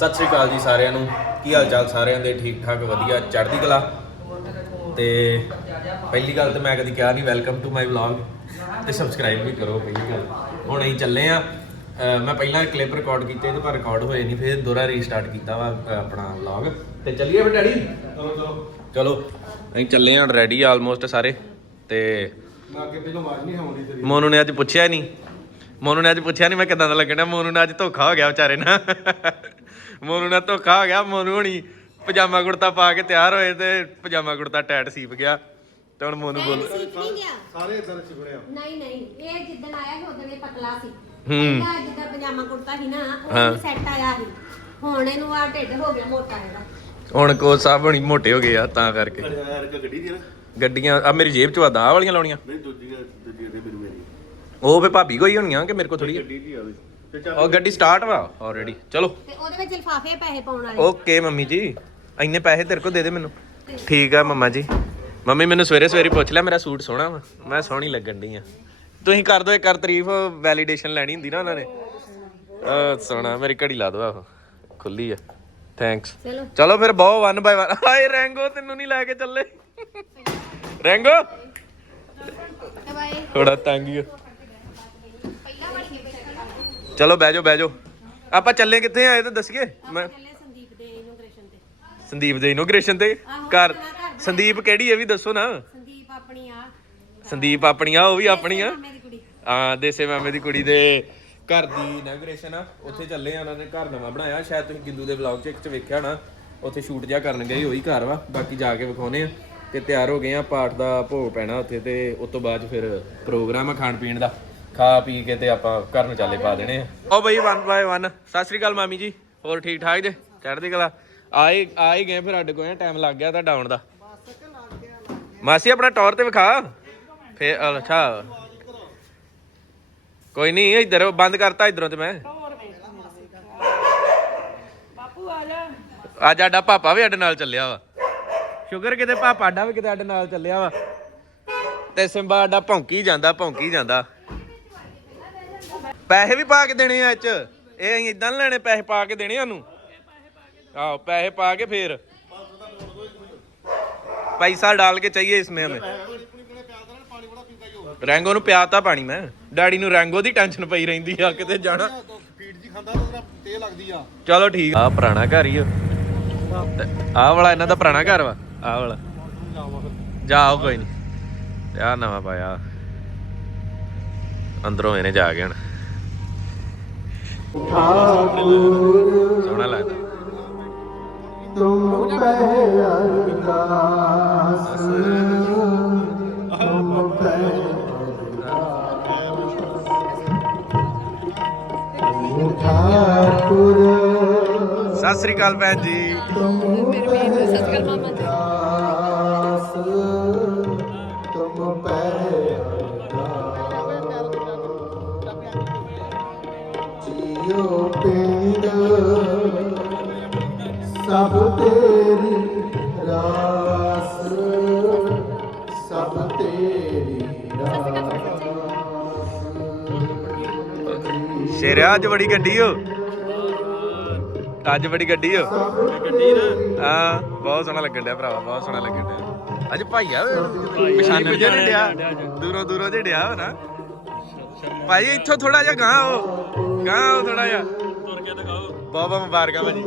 ਸਤਿ ਸ੍ਰੀ ਅਕਾਲ ਜੀ ਸਾਰਿਆਂ ਨੂੰ। ਕੀ ਹਾਲ ਚਾਲ ਸਾਰਿਆਂ ਦੇ? ਠੀਕ ਠਾਕ ਵਧੀਆ। ਚੜ੍ਹਦੀ ਕਲਾ? ਤੇ ਪਹਿਲੀ ਗੱਲ ਤੇ ਮੈਂ ਕਦੀ ਕਿਹਾ ਨਹੀਂ ਵੈਲਕਮ ਟੂ ਮਾਈ ਵਲੌਗ ਤੇ ਸਬਸਕ੍ਰਾਈਬ ਵੀ ਕਰੋ ਪਹਿਲੀ ਗੱਲ। ਹੁਣ ਅਸੀਂ ਚੱਲੇ ਆ। ਮੈਂ ਪਹਿਲਾਂ ਕਲਿੱਪ ਰਿਕਾਰਡ ਕੀਤੇ ਤੇ ਪਰ ਰਿਕਾਰਡ ਹੋਏ ਨਹੀਂ ਫਿਰ ਦੁਬਾਰਾ ਰੀਸਟਾਰਟ ਕੀਤਾ ਵਾ ਆਪਣਾ ਵਲੌਗ ਤੇ ਚੱਲੀਏ ਫਿਰ ਡੈਡੀ? ਚਲੋ ਚਲੋ। ਚਲੋ ਅਸੀਂ ਚੱਲੇ ਆ ਰੈਡੀ ਆਲਮੋਸਟ ਸਾਰੇ। ਤੇ ਮੈਂ ਅੱਗੇ ਪਹਿਲਾਂ ਆਵਾਜ਼ ਨਹੀਂ ਆਉਂਦੀ ਤੇਰੀ। ਮੋਨੂ ਨੇ ਅੱਜ ਪੁੱਛਿਆ ਨਹੀਂ ਮੋਨੂ ਨੇ ਅੱਜ ਪੁੱਛਿਆ ਨਹੀਂ ਮੈਂ ਕਿਦਾਂ ਦਾ ਲੱਗਣਾ। ਮੋਨੂ ਨੇ ਅੱਜ ਧੋਖਾ ਹੋ ਗਿਆ ਵਿਚਾਰੇ ਨਾਲ। ਮੋਨੂ ਨਾਲ ਧੋਖਾ ਹੋ ਗਿਆ ਮੋਨੂ ਹੁਣੀ ਪਜਾਮਾ ਕੁੜਤਾ ਪਾ ਕੇ ਤਿਆਰ ਹੋਏ ਤੇ ਪਜਾਮਾ ਕੁੜਤਾ ਟੈਟ ਸੀਪ ਗਿਆ ਤੇ ਹੁਣ ਮੋਨੂ ਬੋਲ ਸਿੱਖ ਨਹੀਂ ਗਿਆ। ਸਾਰੇ ਇਦਾਂ ਦੇ ਚੁਗੜਿਆ ਨਹੀਂ ਨਹੀਂ ਇਹ ਜਿੱਦਣ ਆਇਆ ਸੀ ਉਦੋਂ ਇਹ ਪਤਲਾ ਸੀ। ਹੂੰ। ਜਿੱਦਾਂ ਪਜਾਮਾ ਕੁੜਤਾ ਸੀ ਨਾ ਹਾਂ। ਉਹ ਸੈੱਟ ਆਇਆ ਸੀ। ਹੁਣ ਇਹਨੂੰ ਆ ਢਿੱਡ ਹੋ ਗਿਆ ਮੋਟਾ ਇਹਦਾ। ਹੁਣ ਕੋਚ ਸਾਹਿਬ ਹੁਣੀ ਮੋਟੇ ਹੋ ਗਏ ਆ ਤਾਂ ਕਰਕੇ। ਯਾਰ ਗੱਡੀ ਦੀ ਨਾ। ਗੱਡੀਆਂ ਆ ਮੇਰੀ ਜੇਬ ਚ ਵਾਦਾ ਆਹ ਵਾਲੀਆਂ ਲਾਉਣੀਆਂ। ਨਹੀਂ ਦੂਜੀ ਦੂਜੀ ਦੇ ਮੈਨੂੰ ਮੇਰੀ। ਉਹ ਫੇ ਭਾਬੀ ਕੋਈ ਹੋਣੀਆਂ ਕਿ ਮੇਰੇ ਕੋਲ ਥੋੜੀ ਗੱਡੀ ਦੀ ਆਵੇ ਉਹ ਗੱਡੀ ਸਟਾਰਟ ਵਾ ਆਲਰੇਡੀ ਚਲੋ। ਤੇ ਉਹਦੇ ਵਿੱਚ ਲਿਫਾਫੇ ਪੈਸੇ ਪਾਉਣ ਵਾਲੇ। ਓਕੇ ਮੰਮੀ ਜੀ। ਇੰਨੇ ਪੈਸੇ ਤੇਰੇ ਕੋਲ ਦੇ ਦੇ ਮੈਨੂੰ। ਠੀਕ ਆ ਮੰਮਾ ਜੀ। ਮੰਮੀ ਮੈਨੂੰ ਸਵੇਰੇ ਸਵੇਰੇ ਪੁੱਛ ਲਿਆ ਮੇਰਾ ਸੂਟ ਸੋਹਣਾ ਵਾ। ਮੈਂ ਸੋਹਣੀ ਲੱਗਣ ਡਈ ਆ। ਤੁਸੀਂ ਕਰ ਦੋ ਇੱਕ ਕਰ ਤਾਰੀਫ ਵੈਲੀਡੇਸ਼ਨ ਲੈਣੀ ਹੁੰਦੀ ਨਾ ਉਹਨਾਂ ਨੇ। ਆ ਸੋਹਣਾ ਮੇਰੀ ਘੜੀ ਲਾ ਦੋ ਆਹੋ। ਖੁੱਲੀ ਆ। ਥੈਂਕਸ ਚਲੋ। ਚਲੋ ਫਿਰ ਬਹੁ ਵਨ ਬਾਈ ਵਨ ਹਾਏ ਰੈਂਗੋ ਤੈਨੂੰ ਨਹੀਂ ਲੈ ਕੇ ਚੱਲੇ। ਰੈਂਗੋ। ਤੇ ਬਾਏ। ਥੋੜਾ ਤੰਗ ਹੀ ਆ। ਚਲੋ ਬਹਿ ਜਾਓ ਬਹਿ ਜਾਓ। ਆਪਾਂ ਚੱਲੇ ਕਿੱਥੇ ਆਏ ਤਾਂ ਦੱਸੀਏ। ਮੈਂ ਚੱਲੇ ਸੰਦੀਪ ਦੇ ਇਨੋਗ੍ਰੇਸ਼ਨ ਤੇ। ਸੰਦੀਪ ਦੇ ਇਨੋਗ੍ਰੇਸ਼ਨ ਤੇ? ਆਹੋ, ਘਰ। ਸੰਦੀਪ ਕਿਹੜੀ ਇਹ ਵੀ ਦੱਸੋ ਨਾ। ਸੰਦੀਪ ਆਪਣੀ ਆ। ਸੰਦੀਪ ਆਪਣੀ ਆ ਉਹ ਵੀ ਆਪਣੀ ਆ। ਕੁੜੀ। ਆ ਦੇਸੇ ਮਾਮੇ ਦੀ ਕੁੜੀ ਦੇ ਘਰ ਦੀ ਇਨੋਗ੍ਰੇਸ਼ਨ ਆ। ਉੱਥੇ ਚੱਲੇ ਆ ਉਹਨਾਂ ਨੇ ਘਰ ਨਵਾਂ ਬਣਾਇਆ। ਸ਼ਾਇਦ ਤੁਸੀਂ ਗਿੰਦੂ ਦੇ ਵਲੌਗ 'ਚ ਇੱਕ 'ਚ ਵੇਖਿਆ ਨਾ ਉੱਥੇ ਸ਼ੂਟ ਜਿਆ ਕਰਨ ਗਏ ਉਹੀ ਘਰ ਵਾ। ਬਾਕੀ ਜਾ ਕੇ ਵਿਖਾਉਨੇ ਆ ਤੇ ਤਿਆਰ ਹੋ ਗਏ ਆ ਪਾਠ ਦਾ ਭੋਗ ਪੈਣਾ ਉੱਥੇ ਤੇ ਉਸ ਤੋਂ ਬਾਅਦ 'ਚ ਫਿਰ ਪ੍ਰੋਗਰਾਮ ਆ ਖਾਣ ਪੀਣ ਦਾ। ਖਾ ਪੀ ਕੇ ਤੇ ਆਪਾਂ ਘਰ ਨੂੰ ਚਾਲੇ ਪਾ ਦੇਣੇ ਆ। ਉਹ ਬਈ 1 ਬਾਏ 1 ਸਤਿ ਸ੍ਰੀ ਅਕਾਲ ਮਾਮੀ ਜੀ। ਹੋਰ ਠੀਕ ਠਾਕ ਜੇ? ਚੜ੍ਹਦੀ ਕਲਾ। ਆਏ ਆ ਹੀ ਗਏ ਫਿਰ ਅੱਡ ਕੋਏ ਟਾਈਮ ਲੱਗ ਗਿਆ ਤੁਹਾਡਾ ਆਉਣ ਦਾ। ਮਾਸੀ ਆਪਣਾ ਟੌਰ ਤੇ ਵਿਖਾ। ਫੇਰ ਅੱਛਾ। ਕੋਈ ਨਹੀਂ ਇੱਧਰ ਬੰਦ ਕਰਤਾ ਇਧਰੋਂ ਤੇ ਮੈਂ। ਬਾਪੂ ਆ ਜਾ। ਅੱਜ ਸਾਡਾ ਪਾਪਾ ਵੀ ਸਾਡੇ ਨਾਲ ਚੱਲਿਆ ਵਾ। ਸ਼ੁਗਰ ਕਿਤੇ ਪਾਪਾ ਸਾਡਾ ਵੀ ਕਿਤੇ ਸਾਡੇ ਨਾਲ ਚੱਲਿਆ ਵਾ। ਤੇ ਸਿੰਬਾ ਸਾਡਾ ਭੌਂਕੀ ਜਾਂਦਾ ਭੌਂਕੀ ਜਾਂਦਾ। ਪੈਸੇ ਵੀ ਪਾ ਕੇ ਦੇਣੇ ਆ ਇਹ ਇਹ ਇਦਾਂ ਲੈਣੇ, ਪੈਸੇ ਪਾ ਕੇ ਦੇਣੇ ਸਾਨੂੰ ਆਓ ਪੈਸੇ ਪਾ ਕੇ ਫੇਰ। ਪੈਸਾ ਡਾਲ ਕੇ ਚਾਹੀਏ ਇਸਮੇ ਹਮੇ। ਰੈਂਗੋ ਨੂੰ ਪਿਆਤਾ ਪਾਣੀ ਮੈਂ। ਡੈਡੀ ਨੂੰ ਰੈਂਗੋ ਦੀ ਟੈਨਸ਼ਨ ਪਈ ਰਹਿੰਦੀ ਆ, ਕਿਤੇ ਜਾਣਾ। ਚਲੋ ਠੀਕ ਆ। ਪੁਰਾਣਾ ਘਰ ਹੀ ਆ। ਆਹ ਵਾਲਾ ਇਹਨਾਂ ਦਾ ਪੁਰਾਣਾ ਘਰ ਵਾ। ਆਹ ਵਾਲਾ। ਜਾਓ ਕੋਈ ਨਹੀਂ ਆ ਨਵਾਂ ਪਾਇਆ। ਅੰਦਰੋਂ ਇਹਨੇ ਜਾ ਕੇ ਹਣ ਸੋਹਣਾ ਲੱਗਦਾ ਤੁਮ ਪੈ ਅਰਦਾਸ ਤੁਮ ਪੈ ਠਾਕੁਰ ਸਤਿ ਸ੍ਰੀ ਅਕਾਲ ਭੈਣ ਜੀ। ਮੇਰੇ ਮੇਰੇ ਸਤਿ ਸ਼੍ਰੀ ਅਕਾਲ ਮਾਮਾ ਜੀ। ਸ਼ੇਰਿਆ ਅੱਜ ਬੜੀ ਗੱਡੀ ਓ। ਅੱਜ ਬੜੀ ਗੱਡੀ ਓ। ਗੱਡੀ ਨਾ ਹਾਂ ਬਹੁਤ ਸੋਹਣਾ ਲੱਗਣ ਡਿਆ ਭਰਾਵਾ ਬਹੁਤ ਸੋਹਣਾ ਲੱਗਣ ਡਿਆ। ਅੱਜ ਭਾਈ ਆ ਪਛਾਣ ਜਿਹੜੇ ਡਿਆ। ਦੂਰੋਂ ਦੂਰੋਂ ਜਿਹੜੇ ਡਿਆ ਨਾ ਭਾਈ ਇੱਥੋਂ ਥੋੜਾ ਜਿਹਾ ਗਾਂ ਹੋ ਗਾਂ ਹੋ ਥੋੜਾ ਜਿਹਾ। ਤੁਰ ਕੇ ਦਿਖਾਓ ਬਹੁਤ ਬਹੁਤ ਮੁਬਾਰਕਾਂ ਭਾਜੀ।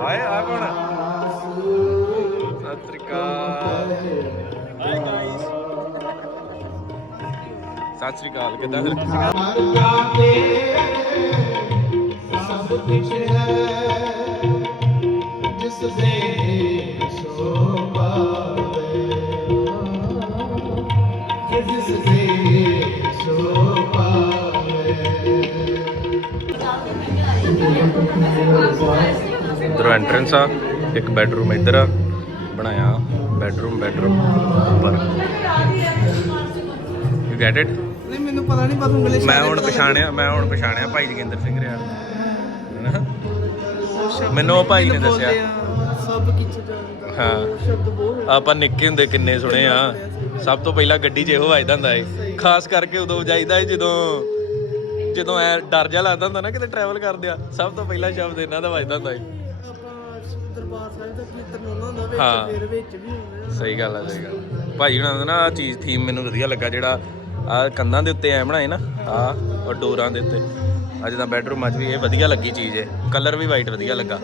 ਹਾਏ ਆ ਕੌਣ? ਸਤਿ ਸ੍ਰੀ ਅਕਾਲ। ਸਤਿ ਸ੍ਰੀ ਅਕਾਲ ਕਿਦਾਂ ਮਰ ਜਾਤੇ ਸਭ ਕੁਛ ਹੈ ਜਿਸ ਦੇ ਸੋ ਪਾਵੇ ਕਿ ਜਿਸ ਦੇ ਸੋ ਪਾਵੇ ਇਧਰੋਂ ਐਂਟਰੈਂਸ ਆ ਇੱਕ ਬੈਡਰੂਮ ਇੱਧਰ ਆ ਬਣਾਇਆ ਬੈਡਰੂਮ ਬੈਡਰੂਮ ਉੱਪਰ ਯੂ ਗੈਟ ਇਟ ਨਹੀਂ ਮੈਨੂੰ ਪਤਾ ਨਹੀਂ ਬਸ ਉਂਗਲੇ ਮੈਂ ਹੁਣ ਪਛਾਣਿਆ ਮੈਂ ਹੁਣ ਪਛਾਣਿਆ ਭਾਈ ਜਗਿੰਦਰ ਸਿੰਘ ਹੈਨਾ? ਮੈਨੂੰ ਉਹ ਭਾਈ ਨੇ ਦੱਸਿਆ। ਸਭ ਜਾਣਦਾ ਹਾਂ। ਸ਼ਬਦ ਬਹੁਤ ਆਪਾਂ ਨਿੱਕੇ ਹੁੰਦੇ ਕਿੰਨੇ ਸੁਣੇ ਆ। ਸਭ। ਤੋਂ ਪਹਿਲਾਂ ਗੱਡੀ 'ਚ ਇਹੋ ਵੱਜਦਾ ਹੁੰਦਾ ਏ। ਖਾਸ ਕਰਕੇ ਉਦੋਂ ਵਜਾਈਦਾ ਏ ਜਦੋਂ ਜਦੋਂ ਐ ਡਰ ਜਾ ਲੱਗਦਾ ਹੁੰਦਾ ਨਾ ਕਿਤੇ ਟਰੈਵਲ ਕਰਦੇ ਆ ਸਭ ਤੋਂ ਪਹਿਲਾ ਸ਼ਬਦ ਇਹਨਾਂ ਦਾ ਵੱਜਦਾ ਹੁੰਦਾ ਆਪਾਂ ਦਰਬਾਰ ਸਾਹਿਬ ਦਾ ਕੀਰਤਨ ਹੁੰਦਾ ਹੁੰਦਾ ਵਿੱਚ। ਫਿਰ ਵਿੱਚ ਵੀ ਹੁੰਦੇ। ਸਹੀ ਗੱਲ ਆ ਸਹੀ ਗੱਲ ਭਾਈ ਹੁਣਾਂ ਦਾ ਨਾ ਚੀਜ਼ ਥੀਮ ਮੈਨੂੰ ਵਧੀਆ ਲੱਗਾ ਜਿਹੜਾ ਆ ਕੰਧਾਂ ਦੇ ਉੱਤੇ ਐ ਬਣਾਏ ਨਾ ਆ ਔਰ ਡੋਰਾਂ ਦੇ ਉੱਤੇ। ਅੱਜ ਦਾ ਬੈਡਰੂਮ ਅੱਜ ਵੀ ਇਹ ਵਧੀਆ ਲੱਗੀ ਚੀਜ਼ ਹੈ ਕਲਰ ਵੀ ਵਾਈਟ ਵਧੀਆ ਲੱਗਾ।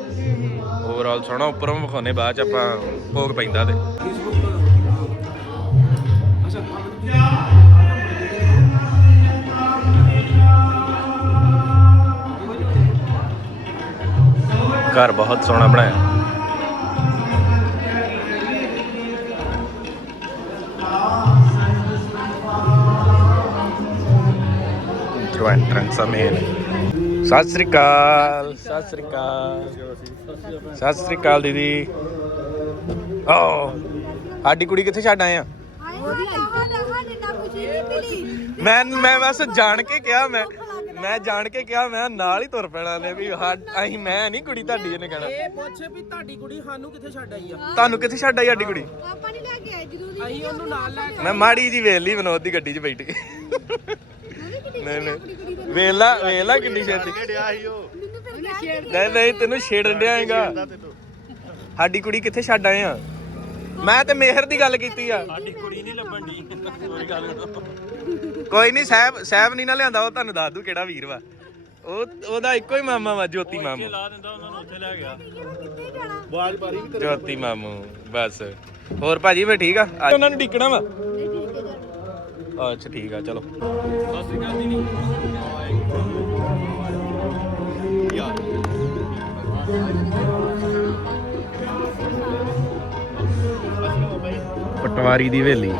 ਓਵਰਆਲ ਸੋਹਣਾ, ਉੱਪਰੋਂ ਵਿਖਾਉਨੇ ਬਾਅਦ ਚ ਆਪਾਂ ਭੋਗ ਪੈਂਦਾ ਤੇ। ਘਰ ਬਹੁਤ ਸੋਹਣਾ ਬਣਾਇਆ। ਥਰੂ ਐਂਟਰੈਂਸ ਆ ਮੇਨ ਸਤਿ ਸ੍ਰੀ ਅਕਾਲ ਸਤਿ ਸ੍ਰੀ ਅਕਾਲ। ਸਤਿ ਸ੍ਰੀ ਅਕਾਲ ਦੀਦੀ। ਓ ਸਾਡੀ ਕੁੜੀ ਕਿੱਥੇ ਛੱਡ ਆਏ ਆ? ਮੈਂ ਮੈਂ ਬਸ ਜਾਣ ਕੇ ਕਿਹਾ ਮੈਂ ਮੈਂ ਜਾਣ ਕੇ ਕਿਹਾ ਮੈਂ ਨਾਲ ਹੀ ਤੁਰ ਪੈਣਾ ਨੇ ਵੀ ਅਸੀਂ ਮੈਂ ਨਹੀਂ ਕੁੜੀ ਤੁਹਾਡੀ ਇਹਨੇ ਕਹਿਣਾ। ਇਹ ਪੁੱਛ ਵੀ ਤੁਹਾਡੀ ਕੁੜੀ ਸਾਨੂੰ ਕਿੱਥੇ ਛੱਡ ਆਈ ਆ? ਤੁਹਾਨੂੰ ਕਿੱਥੇ ਛੱਡ ਆਈ ਸਾਡੀ ਕੁੜੀ? ਆਪਾਂ ਨਹੀਂ ਲੈ ਕੇ ਆਏ ਜਦੋਂ ਦੀ ਅਸੀਂ ਉਹਨੂੰ ਨਾਲ ਲੈ ਕੇ ਮੈਂ ਮਾੜੀ ਜੀ ਵੇਖ ਲਈ ਵਿਨੋਦ ਦੀ ਗੱਡੀ 'ਚ ਬੈਠ। ਨਹੀਂ ਨਹੀਂ। ਵੇਲਾ ਵੇਲਾ ਕਿੰਨੀ ਛੇਤੀ। ਮੈਨੂੰ ਫਿਰ ਨਹੀਂ ਨਹੀਂ ਤੈਨੂੰ ਛੇੜਨ ਡਿਆ ਹੈਗਾ। ਸਾਡੀ ਕੁੜੀ ਕਿੱਥੇ ਛੱਡ ਆਏ ਆ? ਮੈਂ ਤੇ ਮਿਹਰ ਦੀ ਗੱਲ ਕੀਤੀ ਆ। ਸਾਡੀ ਕੁੜੀ ਨਹੀਂ ਲੱਭਣ ਦੀ ਕੋਈ ਗੱਲ ਕੋਈ ਨਹੀਂ ਸਾਹਿਬ ਸਾਹਿਬ ਨਹੀਂ ਨਾ ਲਿਆਂਦਾ ਉਹ ਤੁਹਾਨੂੰ ਦੱਸ ਦੂ ਕਿਹੜਾ ਵੀਰ ਵਾ। ਉਹ ਉਹਦਾ ਇੱਕੋ ਹੀ ਮਾਮਾ ਵਾ ਜੋਤੀ ਮਾਮੂ। ਲਾ ਦਿੰਦਾ ਉਹਨਾਂ ਨੂੰ ਉੱਥੇ ਲੈ ਗਿਆ। ਜੋਤੀ ਮਾਮੂ ਬਸ। ਹੋਰ ਭਾਜੀ ਫੇ ਠੀਕ ਆ? ਅੱਜ ਉਹਨਾਂ ਨੂੰ ਡਿੱਕਣਾ ਵਾ। ਅੱਛਾ ਠੀਕ ਆ ਚਲੋ। ਸਤਿ ਸ਼੍ਰੀ ਅਕਾਲ ਦੀਦੀ ਪਟਵਾਰੀ ਦੀ ਹਵੇਲੀ।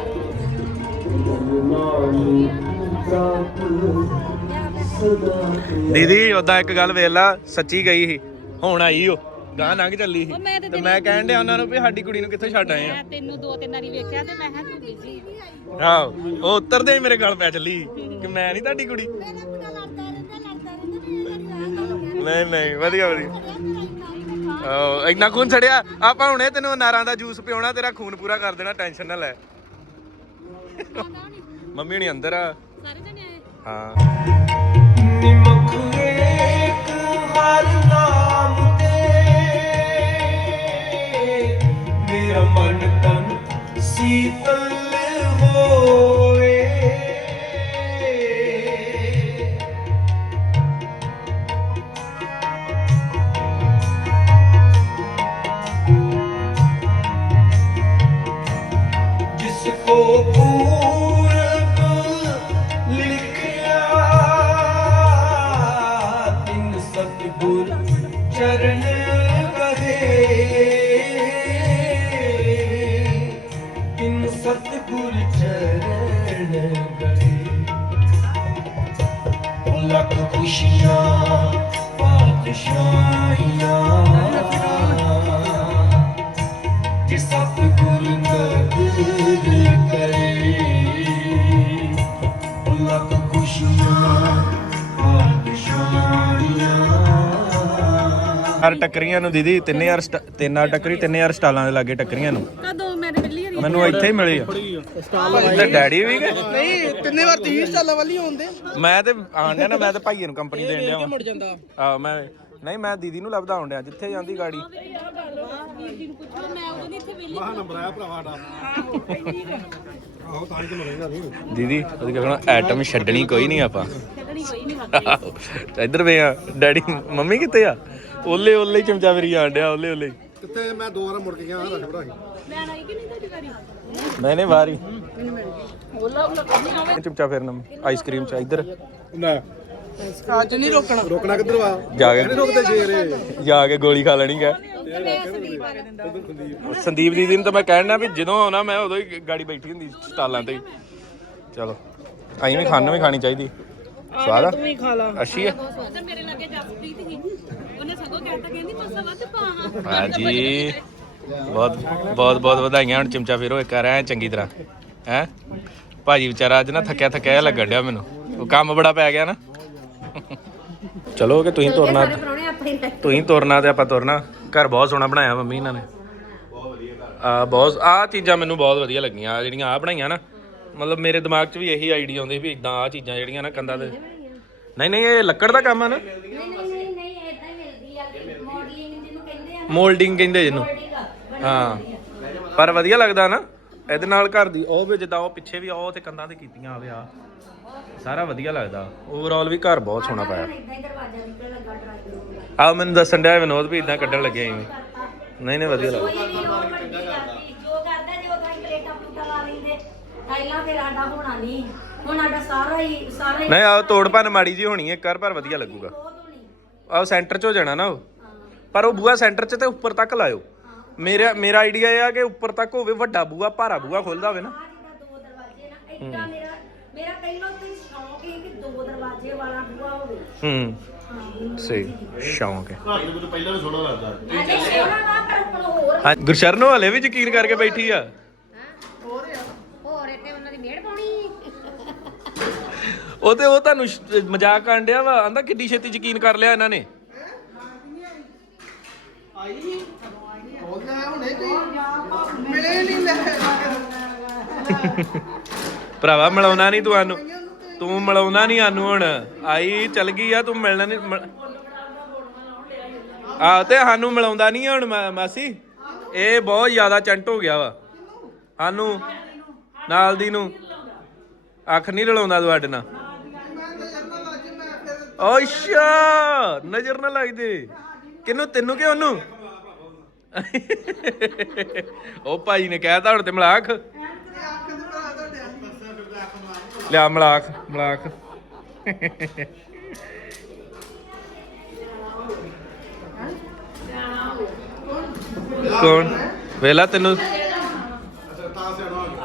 ਦੀਦੀ ਉਦਾਂ ਇੱਕ ਗੱਲ ਵੇਖ ਲਾ ਸੱਚੀ ਗਈ ਸੀ ਹੁਣ ਆਈ ਉਹ ਗਾਂ ਲੰਘ ਚੱਲੀ ਸੀ। ਮੈਂ ਤੇ ਤੇ ਮੈਂ ਕਹਿਣ ਡਿਆ ਉਹਨਾਂ ਨੂੰ ਵੀ ਸਾਡੀ ਕੁੜੀ ਨੂੰ ਕਿੱਥੇ ਛੱਡ ਆਏ ਆ। ਮੈਂ ਤੈਨੂੰ ਦੋ ਤਿੰਨ ਵਾਰੀ ਵੇਖਿਆ ਤੇ ਮੈਂ ਕਿਹਾ ਆਹੋ, ਉਹ ਉੱਤਰਦੇ ਹੀ ਮੇਰੇ ਗਲ ਪੈ ਚੱਲੀ, ਕਿ ਮੈਂ ਨਹੀਂ ਤੁਹਾਡੀ ਕੁੜੀ। ਮੇਰਾ ਮੁੰਡਾ ਲੜਦਾ ਰਹਿੰਦਾ ਲੜਦਾ ਰਹਿੰਦਾ ਤੇ ਇਹ ਨਹੀਂ ਨਹੀਂ, ਵਧੀਆ ਵਧੀਆ। ਆਹ, ਇੰਨਾ ਖੂਨ ਛੜਿਆ, ਆਪਾਂ ਹੁਣੇ ਤੈਨੂੰ ਅਨਾਰਾਂ ਦਾ ਜੂਸ ਪਿਉਣਾ, ਤੇਰਾ ਖੂਨ ਪੂਰਾ ਕਰ ਦੇਣਾ, ਟੈਨਸ਼ਨ ਨਾ ਲੈ। ਮੰਮੀ ਹੁਣੀ ਅੰਦਰ ਆ। ਸਾਰੇ ਜਣੇ ਆਏ ਹਾਂ। ਨਿਮਖ ਏਕ ਹਰ ਨਾਮ ਤੇ ਮੇਰਾ ਮਨ ਤਨ ਸੀਤਲ ਸਤਿਗੁਰ ਚਰਨ ਗਏ ਤਿਨ ਸਤਿਗੁਰ ਚਰਨ ਗਏ ਲੱਖ ਖੁਸ਼ੀਆਂ ਪਾਤਸ਼ਾਹੀਆਂ ਕਿ ਸਤਿਗੁਰ ਨਦਰ ਹਰ ਟੱਕਰੀਆਂ ਨੂੰ ਦੀਦੀ 3000 ਸਟਾ- ਤਿੰਨ ਆ ਟੱਕਰੀ 3000 ਸਟਾਲਾਂ ਦੇ ਲਾਗੇ ਟੱਕਰੀਆਂ ਨੂੰ। ਕਦੋਂ ਮੇਰੇ ਬਿੱਲੀ ਹਰੀ? ਮੈਨੂੰ ਇੱਥੇ ਹੀ ਮਿਲੀ ਆ। ਤੇ ਡੈਡੀ ਵੀ ਗਏ? ਨਹੀਂ ਤਿੰਨੇ ਵਾਰ 30 ਸਟਾਲਾਂ ਵਾਲੀ ਆਉਂਦੇ। ਮੈਂ ਤੇ ਆਣ ਡਿਆ ਨਾ ਮੈਂ ਤੇ ਭਾਈਏ ਨੂੰ ਕੰਪਨੀ ਦੇਣ ਡਿਆ ਵਾਂ। ਮੁੜ ਜਾਂਦਾ। ਆ ਮੈਂ ਨਹੀਂ ਮੈਂ ਦੀਦੀ ਨੂੰ ਲੱਭਦਾ ਆਉਣ ਡਿਆ ਜਿੱਥੇ ਜਾਂਦੀ ਗਾੜੀ। ਵੀਰ ਨੂੰ ਪੁੱਛੋ ਮੈਂ ਉਦੋਂ ਨਹੀਂ ਇੱਥੇ ਵਿਹਲੀ ਦੀਦੀ ਉਹਦੀ ਕਹਣਾ ਐਟਮ ਛੱਡਣੀ ਕੋਈ ਨਹੀਂ ਆਪਾਂ। ਛੱਡਣੀ ਕੋਈ ਨਹੀਂ ਵਾਕਈ ਇੱਧਰ ਵੇ ਆ ਡੈਡੀ ਮੰਮੀ ਕਿੱਥੇ ਆ? ਓਲੇ ਓਲੇ ਹੀ ਚਮਚਾ ਮੇਰੀ ਆਣ ਡਿਆ ਓਲੇ ਓਲੇ ਹੀ। ਕਿੱਥੇ ਮੈਂ ਦੋ ਵਾਰ ਮੁੜ ਕੇ ਗਿਆ ਰਸ਼ ਬੜਾ ਸੀ। ਲੈਣ ਆਈ ਕਿ ਨਹੀਂ ਤੁਹਾਡੀ ਵਾਰੀ? ਨਹੀਂ ਨਹੀਂ ਹੀ ਬੋਲਾ ਬੋਲਾ ਕਰਨੀ ਹੋਵੇ ਚਮਚਾ ਫੇਰਨਾ ਆਈਸਕ੍ਰੀਮ ਚ ਇੱਧਰ। ਨਾ। ਅੱਜ ਨਹੀਂ ਰੋਕਣਾ। ਰੋਕਣਾ ਕਿੱਧਰ ਵਾ? ਜਾ ਕੇ ਰੋਕਦੇ ਸ਼ੇਰ ਜਾ ਕੇ ਗੋਲੀ ਖਾ ਲੈਣੀ ਗਾ ਸੰਦੀਪ ਦੀਦੀ। ਨੂੰ ਤਾਂ ਮੈਂ ਕਹਿਣਾ ਵੀ ਜਦੋਂ ਆਉਣਾ ਮੈਂ ਉਦੋਂ ਹੀ ਗਾੜੀ ਬੈਠੀ ਹੁੰਦੀ ਸਟਾਲਾਂ ਤੇ ਹੀ। ਚਲੋ ਆਈ ਵੀ ਖਾਣ ਵੀ ਖਾਣੀ ਚਾਹੀਦੀ। ਸਵਾਦ ਆ? ਤੂੰ ਹੀ ਖਾ ਲਾ। ਅੱਛੀ ਆ। ਤੇ ਮੇਰੇ ਲੱਗੇ ਜਸਪ੍ਰੀਤ ਸੀ ਉਹਨੇ ਸਗੋਂ ਕਹਿੰਦੀ ਮਸਾ ਵੱਧ ਪਾ ਹਾਂਜੀ ਬਹੁਤ ਬਹੁਤ ਬਹੁਤ ਵਧਾਈਆਂ ਹੁਣ ਚਮਚਾ ਫੇਰੋ ਇੱਕ ਆ ਰਿਹਾ ਚੰਗੀ ਤਰ੍ਹਾਂ। ਹੈ? ਭਾਜੀ ਵਿਚਾਰਾ ਅੱਜ ਨਾ ਥੱਕਿਆ ਥੱਕਿਆ ਜਿਹਾ ਲੱਗਣ ਡਿਆ ਮੈਨੂੰ। ਉਹ ਕੰਮ ਬੜਾ ਪੈ ਗਿਆ ਨਾ। ਚਲੋ ਕਿ ਤੁਸੀਂ ਤੁਰਨਾ। ਤੁਸੀਂ ਤੁਰਨਾ ਤੇ ਆਪਾਂ ਤੁਰਨਾ। ਘਰ ਬਹੁਤ ਸੋਹਣਾ ਬਣਾਇਆ ਮੰਮੀ ਇਹਨਾਂ ਨੇ। ਆ ਬਹੁਤ ਆ ਚੀਜ਼ਾਂ ਮੈਨੂੰ ਬਹੁਤ ਵਧੀਆ ਲੱਗੀਆਂ। ਆਹ ਜਿਹੜੀਆਂ ਆ ਬਣਾਈਆਂ ਨਾ ਮਤਲਬ ਮੇਰੇ ਦਿਮਾਗ 'ਚ ਵੀ ਇਹੀ ਆਈਡੀਆ ਆਉਂਦੀ ਵੀ ਇਦਾਂ ਆ ਚੀਜ਼ਾਂ ਜਿਹੜੀਆਂ ਨਾ ਕੰਧਾਂ ਦੇ ਨਹੀਂ ਨਹੀਂ ਇਹ ਲੱਕੜ ਦਾ ਕੰਮ ਆ ਨਾ ਨਹੀਂ ਨਹੀਂ ਨਹੀਂ ਨਹੀਂ ਇਦਾਂ ਹੀ ਮਿਲਦੀ ਆ ਮਾਡਲਿੰਗ ਜਿਹਨੂੰ ਕਹਿੰਦੇ ਆ ਨਾ ਮੋਲਡਿੰਗ ਕਹਿੰਦੇ ਜਿਹਨੂੰ ਹਾਂ। ਪਰ ਵਧੀਆ ਲੱਗਦਾ ਨਾ। ਇਹਦੇ ਨਾਲ ਘਰ ਦੀ ਉਹ ਵੀ ਜਿੱਦਾਂ ਉਹ ਪਿੱਛੇ ਵੀ ਉਹ ਤੇ ਕੰਧਾਂ ਤੇ ਕੀਤੀਆਂ ਆਵੇ ਆ। ਸਾਰਾ ਵਧੀਆ ਲੱਗਦਾ। ਓਵਰਆਲ ਵੀ ਘਰ ਬਹੁਤ ਸੋਹਣਾ ਪਾਇਆ। ਆ ਮੈਨੂੰ ਦੱਸਣ ਡਿਆ ਵਿਨੋਦ ਵੀ ਇਦਾਂ ਕੱਢਣ ਲੱਗੇ ਐਵੇਂ ਨਹੀਂ ਨਹੀਂ ਵਧੀਆ ਲੱਗਦਾ। ਕੋਈ ਵੀ ਉਹ ਵੱਡੀ ਕਰਦੀ ਜੋ ਕਰਦਾ ਜੇ ਉਹ ਤਾਂ ਪਲੇਟਾਂ ਪਲੂਟਾਂ ਲਾ ਲੈਂਦੇ। ਪਹਿਲਾਂ ਫਿਰ ਆਡਾ ਹੋਣਾ ਨਹੀਂ ਹੁਣ ਆਡਾ ਸਾਰਾ ਹੀ ਸਾਰਾ ਹੀ ਨਹੀਂ ਆ ਤੋੜ ਭੰਨ ਮਾੜੀ ਜੀ ਹੋਣੀ ਹੈ। ਕਰ ਪਰ ਵਧੀਆ ਲੱਗੂਗਾ। ਆ ਸੈਂਟਰ 'ਚ ਹੋ ਜਾਣਾ ਨਾ ਉਹ। ਪਰ ਉਹ ਬੂਆ ਸੈਂਟਰ 'ਚ ਤੇ ਉੱਪਰ ਤੱਕ ਲਾਇਓ। ਮੇਰਾ ਮੇਰਾ ਆਈਡੀਆ ਇਹ ਆ ਕਿ ਉੱਪਰ ਤੱਕ ਹੋਵੇ ਵੱਡਾ ਬੂਆ ਭਾਰਾ ਬੂਆ ਖੁੱਲਦਾ ਹੋਵੇ ਨਾ। ਆ ਜਿੱਦਾਂ ਦੋ ਦਰਵਾਜ਼ੇ ਨਾ ਏਦਾਂ ਮੇਰਾ ਮੇਰਾ ਪਹਿਲਾਂ ਤੋਂ ਹੀ ਸ਼ੌਂਕ ਹੈ ਕਿ ਦੋ ਦਰਵਾਜ਼ੇ ਵਾਲਾ ਬੂਹਾ ਹੋਵੇ। ਹੂੰ। ਹਾਂ ਸਹੀ ਸ਼ੌਂਕ ਹੈ। ਘਰ ਦੇ ਮੈਨੂੰ ਪਹਿਲਾਂ ਵੀ ਸੋਹਣਾ ਲੱਗਦਾ। ਅਜੇ ਸੋਹਣਾ ਵਾ ਪਰ ਹੁਣ ਹੋਰ ਹਾਂ ਗੁਰਸ਼ਰਨ ਹਲੇ ਵੀ ਯਕੀਨ ਕਰਕੇ ਬੈਠੀ ਆ। ਹੋਰ ਇੱਥੇ ਉਹਨਾਂ ਦੀ ਮਿਹਰ ਪਾਉਣੀ। ਉਹ ਤੇ ਉਹ ਤੁਹਾਨੂੰ ਸ਼- ਮਜ਼ਾਕ ਕਰਨ ਡਿਆ ਵਾ ਆਂਦਾ ਕਿੱਡੀ ਛੇਤੀ ਯਕੀਨ ਕਰ ਲਿਆ ਇਹਨਾਂ ਨੇ। ਆਈ ਨਹੀਂ ਹੋ ਗਿਆ ਹੁਣੇ ਕੋਈ। ਮਿਲੇ ਨਹੀਂ ਲੈ ਭਰਾਵਾ ਮਿਲਾਉਣਾ ਨਹੀਂ ਤੂੰ ਆਨੂੰ ਤੂੰ। ਮਿਲਾਉਣਾ ਨਹੀਂ ਆਨੂੰ ਹੁਣ। ਆਈ ਚਲ ਗਈ ਆ ਤੂੰ ਮਿਲਣਾ ਨਹੀਂ ਆ ਤੇ ਸਾਨੂੰ ਮਿਲਾਉਂਦਾ ਨਹੀਂ ਹੁਣ ਮਾ- ਮਾਸੀ। ਇਹ ਬਹੁਤ ਜ਼ਿਆਦਾ ਚੰਟ ਹੋ ਗਿਆ ਵਾ। ਸਾਨੂੰ ਨਾਲ ਦੀ ਨੂੰ। ਅੱਖ ਨਹੀਂ ਰਲਾਉਂਦਾ ਤੁਹਾਡੇ ਨਾਲ। ਓ ਅੱਛਾ ਨਜ਼ਰ ਨਾ ਲੱਗ ਜੇ ਕਿਨੂੰ, ਤੈਨੂੰ ਕਿ ਉਹਨੂੰ? ਉਹ ਭਾਈ ਨੇ ਕਹਿਤਾ ਹੁਣ ਤੇ ਮਲਾਖ ਲਿਆ ਮਲਾਖ ਮਲਾਖ ਕੌਣ? ਵੇਲਾ ਤੈਨੂੰ। ਤਾਂ ਸਿਆਣਾ ਹੋ ਗਿਆ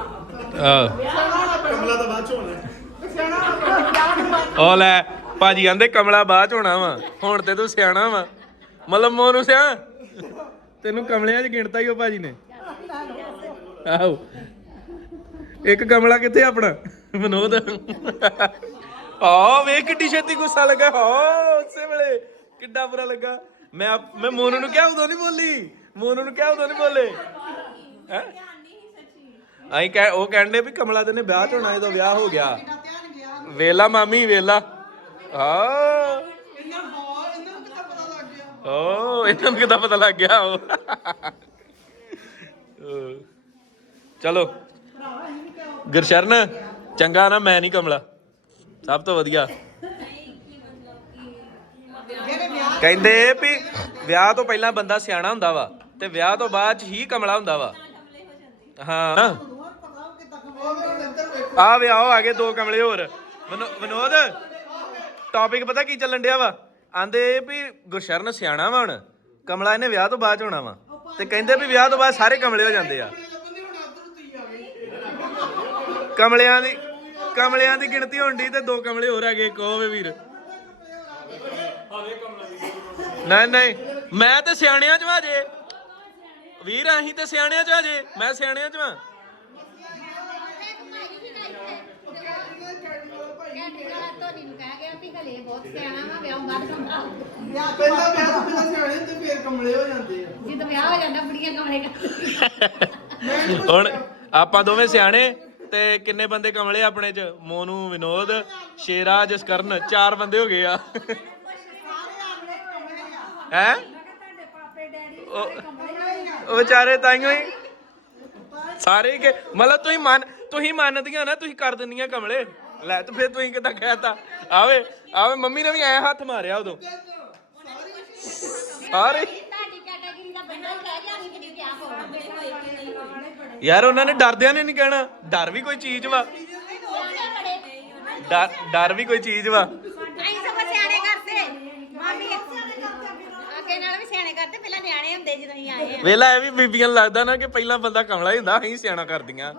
ਆ ਕਮਲਾ ਤਾਂ ਬਾਅਦ ਚ ਹੋਣਾ ਉਹ ਲੈ, ਭਾਜੀ ਕਹਿੰਦੇ ਕਮਲਾ ਬਾਅਦ ਚ ਹੋਣਾ ਵਾ, ਹੁਣ ਤੇ ਤੂੰ ਸਿਆਣਾ ਵਾ। ਮਤਲਬ ਮੋਨੂੰ ਸਿਆ? ਤੈਨੂੰ ਕਮਲਿਆਂ 'ਚ ਗਿਣਤਾ ਹੀ ਉਹ ਭਾਜੀ ਨੇ। ਆਹੋ। ਇੱਕ ਕਮਲਾ ਕਿੱਥੇ ਆਪਣਾ? ਵਿਨੋਦ। ਆ ਵੇਖ ਕਿੱਡੀ ਛੇਤੀ ਗੁੱਸਾ ਲੱਗਾ। ਹਾਂ ਉਸੇ ਵੇਲੇ ਕਿੱਡਾ ਬੁਰਾ ਲੱਗਾ। ਮੈਂ ਮੈਂ ਮੋਨੂ ਨੂੰ ਕਿਹਾ ਉਦੋਂ ਨਹੀਂ ਬੋਲੀ। ਮੋਨੂ ਨੂੰ ਕਿਹਾ ਉਦੋਂ ਨਹੀਂ ਬੋਲੇ। ਹੈ? ਆਈ ਕਹਿ ਉਹ ਕਹਿੰਦੇ ਵੀ ਕਮਲਾ ਤੇ ਨੇ ਵਿਆਹ ਚ ਹੋਣਾ ਜਦੋਂ ਵਿਆਹ ਹੋ ਗਿਆ। ਵੇਲਾ ਮਾਮੀ ਵੇਲਾ। ਹਾਂ ਇਹਨਾਂ ਬਾਲ ਇਹਨਾਂ ਨੂੰ ਕਿੱਦਾਂ ਪਤਾ ਲੱਗ ਗਿਆ ਓ, ਇਹਨਾਂ ਨੂੰ ਕਿਦਾਂ ਪਤਾ ਲੱਗ ਗਿਆ ਉਹ? ਚਲੋ। ਗੁਰਸ਼ਰਨ, ਚੰਗਾ ਨਾ, ਮੈਂ ਨਹੀਂ ਕਮਲਾ। ਸਭ ਤੋਂ ਵਧੀਆ। ਕਹਿੰਦੇ ਵੀ ਵਿਆਹ ਤੋਂ ਪਹਿਲਾਂ ਬੰਦਾ ਸਿਆਣਾ ਹੁੰਦਾ ਵਾ ਤੇ ਵਿਆਹ ਤੋਂ ਬਾਅਦ ਚ ਹੀ ਕਮਲਾ ਹੁੰਦਾ ਵਾ। ਹਾਂ। ਆ ਵਿਆਹ ਆ ਗਏ ਦੋ ਕਮਲੇ ਹੋਰ। ਵਿਨੋ- ਵਿਨੋਦ ਟੌਪਿਕ ਪਤਾ ਕੀ ਚੱਲਣ ਡਿਆ ਵਾ? ਆਂਦੇ ਵੀ ਗੁਰਸ਼ਰਨ ਸਿਆਣਾ ਵਾ ਹੁਣ, ਕਮਲਾ ਇਹਨੇ ਵਿਆਹ ਤੋਂ ਬਾਅਦ ਚ ਹੋਣਾ ਵਾ। ਤੇ ਕਹਿੰਦੇ ਵੀ ਵਿਆਹ ਤੋਂ ਬਾਅਦ ਸਾਰੇ ਕਮਲੇ ਹੋ ਜਾਂਦੇ ਆ। ਕਮਲਿਆਂ ਦੀ ਕਮਲਿਆਂ ਦੀ ਗਿਣਤੀ ਹੋਣ ਦੀ ਤੇ ਦੋ ਕਮਲੇ ਹੋਰ ਹੈਗੇ ਗਏ ਵੇ ਵੀਰ। ਨਹੀਂ ਨਹੀਂ, ਮੈਂ ਤੇ ਸਿਆਣਿਆਂ ਚ ਵਾਂ ਜੇ ਵੀਰ, ਅਸੀਂ ਤੇ ਸਿਆਣਿਆਂ ਚ ਆ ਜੇ ਮੈਂ ਸਿਆਣਿਆਂ ਚ ਵਾਂ। ਧੋਨੀ ਨੂੰ ਕਹਿ ਗਿਆ ਵੀ ਹਲੇ ਬਹੁਤ ਸਿਆਣਾ ਵਾ ਵਿਆਹ ਬਾਅਦ ਕਮਰਾ ਪਹਿਲਾਂ ਵਿਆਹ ਤੋਂ ਪਹਿਲਾਂ ਸਿਆਣੇ ਤੇ ਫੇਰ ਕਮਲੇ ਹੋ ਜਾਂਦੇ ਆ। ਜਦੋਂ ਵਿਆਹ ਹੋ ਜਾਂਦਾ ਬੁੜੀਆਂ ਕਮਰੇ ਕਰ ਹੁਣ ਆਪਾਂ ਦੋਵੇਂ ਸਿਆਣੇ ਤੇ ਕਿੰਨੇ ਬੰਦੇ ਕਮਲੇ ਆਪਣੇ ਚ? ਮੋਨੂ, ਵਿਨੋਦ ਸ਼ੇਰਾ ਜਸਕਰਨ ਚਾਰ ਬੰਦੇ ਹੋ ਗਏ ਆ। ਹੈ? ਉਹ ਵਿਚਾਰੇ ਤਾਈਓ ਹੀ ਸਾਰੇ ਕਿ ਮਤਲਬ ਤੁਸੀਂ ਮੰਨ ਤੁਸੀਂ ਮੰਨਦੀਆਂ ਨਾ, ਤੁਸੀਂ ਕਰ ਦਿੰਦੀਆਂ ਕਮਲੇ। ਲੈ ਤੇ ਫਿਰ ਤੁਸੀਂ ਕਿਦਾਂ ਕਹਿਤਾ? ਆਵੇ ਆਵੇ ਮੰਮੀ ਨੇ ਵੀ ਐ ਹੱਥ ਮਾਰਿਆ ਉਦੋਂ। ਸਾਰੇ? ਤੁਹਾਡੀ ਕੈਟਾਗਰੀ ਦਾ ਬੰਦਾ ਹੀ ਕਹਿ ਗਿਆ ਅਸੀਂ ਕਿਤੇ ਕਿਆ ਹੋਣਾ ਯਾਰ ਉਹਨਾਂ ਨੇ ਡਰਦਿਆਂ ਨੇ ਨਹੀਂ ਕਹਿਣਾ। ਡਰ ਵੀ ਕੋਈ ਚੀਜ਼ ਵਾ। ਡਰ ਡਰ ਵੀ ਕੋਈ ਚੀਜ਼ ਵਾ। ਅਸੀਂ ਸਭ ਸਿਆਣੇ ਕਰਦੇ। ਮਾਮੀ ਅੱਗੇ ਨਾਲ ਵੀ ਸਿਆਣੇ ਕਰਦੇ ਪਹਿਲਾਂ ਨਿਆਣੇ ਹੁੰਦੇ ਜਦੋਂ ਅਸੀਂ ਆਏ ਆ। ਵੇਲਾ ਇਹ ਵੀ ਬੀਬੀਆਂ ਨੂੰ ਲੱਗਦਾ ਨਾ ਕਿ ਪਹਿਲਾਂ ਬੰਦਾ ਕਮਲਾ ਹੀ ਹੁੰਦਾ ਅਸੀਂ ਸਿਆਣਾ ਕਰਦੀਆਂ।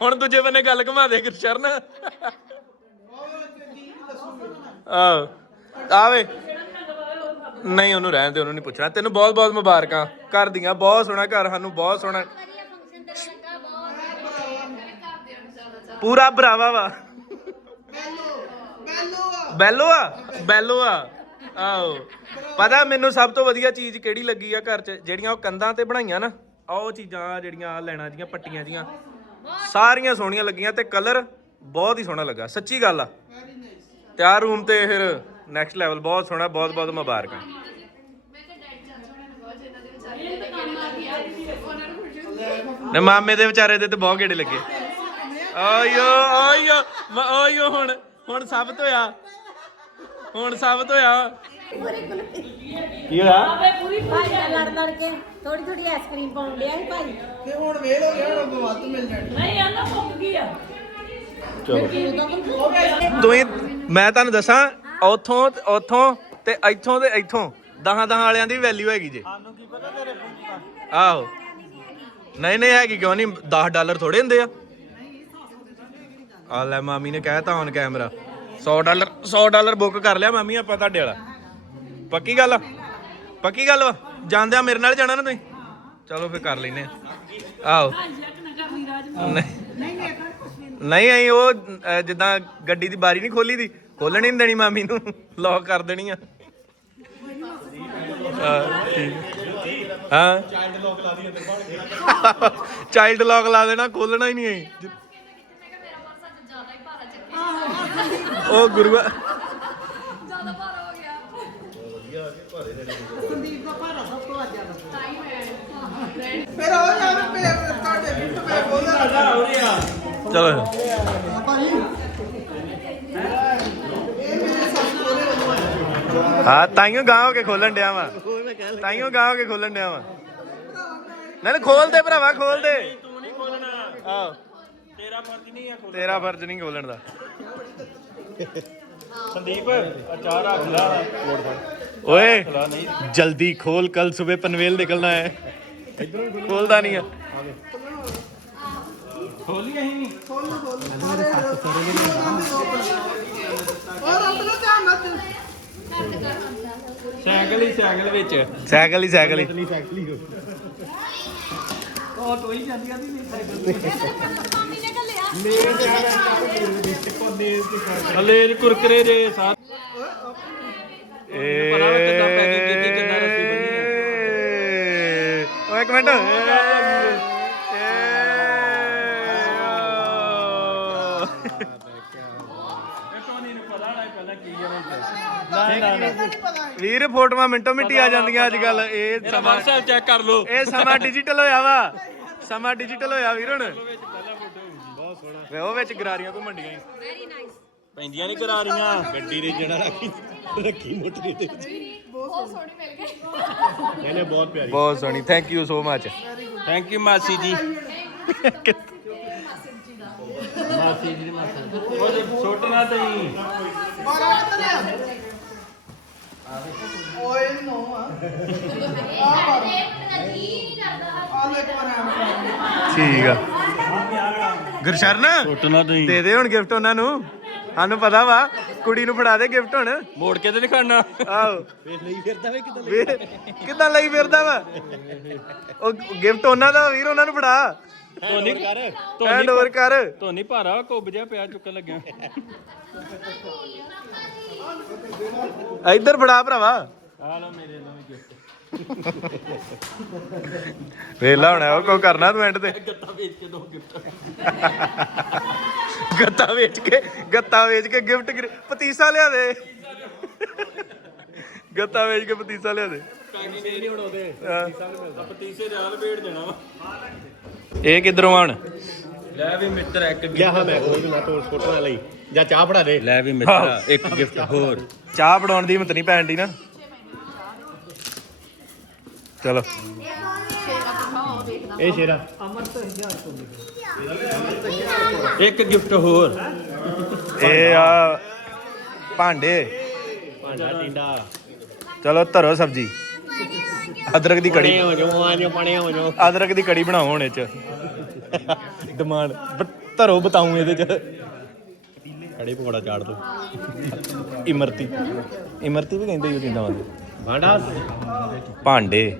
ਹੁਣ ਦੂਜੇ ਬੰਨੇ ਗੱਲ ਘੁਮਾ ਦੇ ਗੁਰਸ਼ਰਨ। ਆਹ। ਆਵੇ ਨਹੀਂ, ਉਹਨੂੰ ਰਹਿਣ ਦੇ, ਉਹਨੂੰ ਨਹੀਂ ਪੁੱਛਣਾ। ਤੈਨੂੰ ਬਹੁਤ ਬਹੁਤ ਮੁਬਾਰਕਾਂ। ਘਰ ਦੀਆਂ, ਬਹੁਤ ਸੋਹਣਾ ਘਰ, ਸਾਨੂੰ ਬਹੁਤ ਸੋਹਣਾ। ਪੂਰਾ ਭਰਾਵਾ ਵਾ। ਬੈਲੋ ਆ। ਬੈਲੋ ਆ। ਆਓ ਪਤਾ ਮੈਨੂੰ ਸਭ ਤੋਂ ਵਧੀਆ ਚੀਜ਼ ਕਿਹੜੀ ਲੱਗੀ ਆ ਘਰ 'ਚ? ਜਿਹੜੀਆਂ ਉਹ ਕੰਧਾਂ ਤੇ ਬਣਾਈਆਂ ਨਾ, ਆਹ ਚੀਜ਼ਾਂ ਜਿਹੜੀਆਂ, ਆਹ ਲੈਣਾ ਜੀਆਂ, ਪੱਟੀਆਂ ਜੀਆਂ, ਸਾਰੀਆਂ ਸੋਹਣੀਆਂ ਲੱਗੀਆਂ ਤੇ ਕਲਰ ਬਹੁਤ ਹੀ ਸੋਹਣਾ ਲੱਗਾ। ਸੱਚੀ ਗੱਲ ਆ। ਤਿਆਰ ਰੂਮ ਤੇ ਫਿਰ ਨੈਕਸਟ ਲੈਵਲ ਬਹੁਤ ਸੋਹਣਾ ਬਹੁਤ ਬਹੁਤ ਮੁਬਾਰਕਾਂ। ਨੇ ਮਾਮੇ ਦੇ ਵਿਚਾਰੇ ਦੇ ਤੇ ਬਹੁਤ ਗੇੜੇ ਲੱਗੇ। ਆਇਓ ਆਇਓ ਮ- ਆਇਓ ਹੁਣ ਹੁਣ ਸਾਬਤ ਹੋਇਆ ਹੁਣ ਸਾਬਤ ਹੋਇਆ ਕੀ ਹੋਇਆ? ਭਾਈ ਨਾਲ ਲੜ ਲੜ ਕੇ ਥੋੜੀ ਥੋੜੀ ਆਈਸਕ੍ਰੀਮ ਪਾਉਣ ਡਿਆ ਸੀ ਭਾਈ। ਤੇ ਹੁਣ ਵੇਲ ਹੋ ਗਿਆ ਹੁਣ ਅੱਗੋਂ ਵੱਧ ਮਿਲ ਜਾਣੀ। ਨਹੀਂ ਆਂਦਾ ਮੁੱਕ ਗਈ ਆ ਤੁਸੀਂ ਮੈਂ ਤੁਹਾਨੂੰ ਦੱਸਾਂ ਉਥੋਂ ਉਥੋਂ ਤੇ ਇੱਥੋਂ ਤੇ ਇੱਥੋਂ ਦਹਾਂ ਦਹਾਂ ਵਾਲਿਆਂ ਦੀ ਵੈਲਿਊ ਹੈਗੀ ਜੇ। ਸਾਨੂੰ ਕੀ ਪਤਾ ਤੇਰੇ ਆਹੋ। ਨਹੀਂ ਨਹੀਂ ਹੈਗੀ ਕਿਉਂ ਨਹੀਂ? 10 ਡਾਲਰ ਥੋੜੇ ਹੁੰਦੇ ਆ। ਆ ਲੈ ਮਾਮੀ ਨੇ ਕਹਿਤਾ on camera 100 dollar 100 dollar book ਕਰ ਲਿਆ ਮਾਮੀ ਆਪਾਂ ਤੁਹਾਡੇ ਵਾਲਾ। ਪੱਕੀ ਗੱਲ ਆ? ਪੱਕੀ ਗੱਲ ਵਾ? ਜਾਂਦਿਆਂ ਮੇਰੇ ਨਾਲ ਜਾਣਾ ਨਾ ਤੁਸੀਂ? ਚਲੋ ਫੇਰ ਕਰ ਲੈਨੇ ਆ। ਆਹੋ। ਜੱਟ ਨਾ ਕਰ ਵੀ ਰਾਜ ਨਹੀਂ। ਨਹੀਂ ਆਈ ਉਹ ਅਹ, ਜਿੱਦਾਂ ਗੱਡੀ ਦੀ ਬਾਰੀ ਨਹੀਂ ਖੋਲੀ ਦੀ ਖੋਲਣੀ ਨਹੀਂ ਦੇਣੀ ਮਾਮੀ ਨੂੰ ਲੌਕ ਕਰ ਦੇਣੀ ਆ। ਹਾਂ, ਠੀਕ। ਹਾਂ। ਚਾਈਲਡ ਲੌਕ ਲਾ ਦੀ ਚਾਈਲਡ ਲੌਕ ਲਾ ਦੇਣਾ ਖੋਲਣਾ ਹੀ ਨਹੀਂ ਆਈ ਉਹ ਗੁਰੂਆ ਫਿਰ ਉਹ ਯਾਰ ਪੇ ਤੁਹਾਡੇ ਗਿਫਟ ਪੇ ਬੋਲਦਾ ਚਲੋ। ਹਾਂ ਤਾਈਓ ਗਾਂ ਹੋ ਕੇ ਖੋਲਣ ਡਿਆ ਵਾ। ਤਾਈਓ ਗਾਂ ਹੋ ਕੇ ਖੋਲਣ ਡਿਆ ਵਾ। ਨਹੀਂ ਖੋਲ ਦੇ ਭਰਾਵਾ ਖੋਲ ਦੇ। ਤੂੰ ਨਹੀਂ ਖੋਲਣਾ ਆਹ। ਤੇਰਾ ਫਰਜ਼ ਨਹੀਂ ਆ ਤੇਰਾ ਫਰਜ਼ ਨਹੀਂ ਖੋਲਣ ਦਾ ਸੰਦੀਪ ਅਚਾਰ ਰੱਖ ਲੈ ਓਏ ਜਲਦੀ ਖੋਲ ਕੱਲ ਸਵੇਰ ਪਨਵੇਲ ਨਿਕਲਣਾ ਹੈ। ਖੋਲਦਾ ਨਹੀਂ ਆ। ਉਹ ਰੱਬ ਦਾ ਧਿਆਨ ਨਾਲ ਤੂੰ ਸਾਈਕਲ ਹੀ ਸਾਈਕਲ ਵਿੱਚ। ਸਾਈਕਲ ਹੀ ਸਾਈਕਲ ਹੀ। ਹਲੇ ਕੁਰਕਰੇ ਦੇ ਸਾਥ ਏ ਪਤਾ ਕਿੱਦਾਂ ਪੈਕਿੰਗ ਕੀਤੀ ਕਿੱਦਾਂ ਰੱਸੀ ਬੰਨੀ ਓਏ ਇੱਕ ਮਿੰਟ। ਵੀਰ ਫੋਟੋਆਂ ਮਿੰਟੋ ਮਿੰਟੀ ਆ ਜਾਂਦੀਆਂ ਅੱਜ ਕੱਲ ਇਹ ਸਮਾਂ WhatsApp ਚੈੱਕ ਕਰ ਲਓ। ਇਹ ਸਮਾਂ ਡਿਜੀਟਲ ਹੋਇਆ ਵਾ। ਸਮਾਂ ਡਿਜੀਟਲ ਹੋਇਆ ਵੀਰ ਹੁਣ। ਬਹੁਤ ਸੋਹਣਾ ਉਹ ਵਿੱਚ ਗਰਾਰੀਆਂ ਘੁੰਮਣ ਡੀਆਂ ਪੈਂਦੀਆਂ ਨਹੀਂ ਗਰਾਰੀਆਂ। ਗੱਡੀ ਦੇ ਜਿਹੜਾ ਰੱਖੀ ਰੱਖੀ ਮੋਟਰੀ ਇਹਨੇ ਬਹੁਤ ਪਿਆਰੀ। ਬਹੁਤ ਸੋਹਣੀ। Thank you so much thank you ਮਾਸੀ ਜੀ। ਮਾਸੀ ਜੀ ਮਾਸੀ। ਛੋਟਣਾ ਤੇ ਓਏ ਨੋ ਆ ਆ ਬਾਰ ਆ ਲੈ ਕੋਨਾ ਠੀਕ ਆ। ਗੁਰਸ਼ਰਨ ਤੁਸੀਂ। ਦੇ ਦੇ ਹੁਣ ਗਿਫਟ ਉਹਨਾਂ ਨੂੰ। ਸਾਨੂੰ ਪਤਾ ਵਾ ਕੁੜੀ ਨੂੰ ਫੜਾ ਦੇ ਗਿਫਟ ਹੁਣ। ਮੋੜ ਕੇ ਤੇ ਨਹੀਂ ਖਾਣਾ ਆਹੋ। ਵੇਖ ਲਈ ਫਿਰਦਾ ਵੇ ਕਿਦਾਂ ਵੇ ਕਿੱਦਾਂ ਲਈ ਫਿਰਦਾ ਵਾ? ਉਹ ਗਿਫਟ ਉਹਨਾਂ ਦਾ ਵੀਰ ਉਹਨਾਂ ਨੂੰ ਫੜਾ। ਧੋਨੀ ਕਰ ਹੈਂਡ ਓਵਰ ਕਰ। ਧੋਨੀ ਭਾਰਾ ਕੁੱਬ ਜਿਹਾ ਪਿਆ ਚੁੱਕਣ ਲੱਗਿਆ। ਇੱਧਰ ਫੜਾ ਭਰਾਵਾ। ਆ ਲਓ ਮੇਰੇ ਨਾਲ ਗਿਫਟ ਵੇਲਾ ਹੋਣਾ ਉਹ ਕੋ ਕਰਨਾ ਤੂੰ ਐਂਡ ਤੇ। ਗੱਤਾ ਵੇਚ ਕੇ ਦੋ ਗਿਫਟ ਗੱਤਾ ਵੇਚ ਕੇ ਗੱਤਾ ਵੇਚ ਕੇ ਗਿਫਟ ਪਤੀਸਾ ਲਿਆ ਦੇ। ਗੱਤਾ ਵੇਚ ਕੇ ਪਤੀਸਾ ਲਿਆ ਦੇ। ਨਹੀਂ ਹੁਣ ਉਹਦੇ ਹਾਂ। ਪਤੀਸੇ ਨਾਲ ਵੇੜ ਦੇਣਾ ਵਾ। ਇਹ ਕਿੱਧਰੋਂ ਆਣ ਲੈ ਵੀ ਮਿੱਤਰ ਇੱਕ ਗਿਆ ਹਾਂ ਮੈਂ ਕੋਈ ਨਾ ਤੋੜ ਲਈ। ਜਾਂ ਚਾਹ ਫੜਾ ਦੇ। ਲੈ ਵੀ ਮਿੱਤਰਾ, ਇੱਕ ਗਿਫਟ ਹੋਰ। ਚਾਹ ਬਣਾਉਣ ਦੀ ਹਿੰਮਤ ਨਹੀਂ ਪੈਣ ਦੀ ਨਾ। ਚਲੋ। ਇਹ ਸ਼ੇਰਾ। ਇੱਕ ਗਿਫਟ ਹੋਰ। ਇਹ ਆ ਭਾਂਡੇ। ਭਾਂਡਾ ਟਿੰਡਾ। ਚਲੋ ਧਰੋ ਸਬਜੀ। ਅਦਰਕ ਦੀ ਕੜੀ। ਹੋ ਜਾਓ ਆ ਜਾਓ ਪਾਣੇ ਹੋ ਜਾਓ। ਅਦਰਕ ਦੀ ਕੜੀ ਬਣਾਓ ਹੁਣ ਇਹ ਚ। ਡਿਮਾਂਡ ਧਰੋ ਬਤਾਉਂ ਇਹਦੇ ਚ। ਕੜੀ ਪਕੌੜਾ ਚਾੜ ਦੋ। ਇਮਰਤੀ। ਇਮਰਤੀ ਵੀ ਕਹਿੰਦੇ ਯੂ ਕਿੰਨਾ ਵਾਂਦੇ ਭਾਂਡਾ? ਭਾਂਡੇ।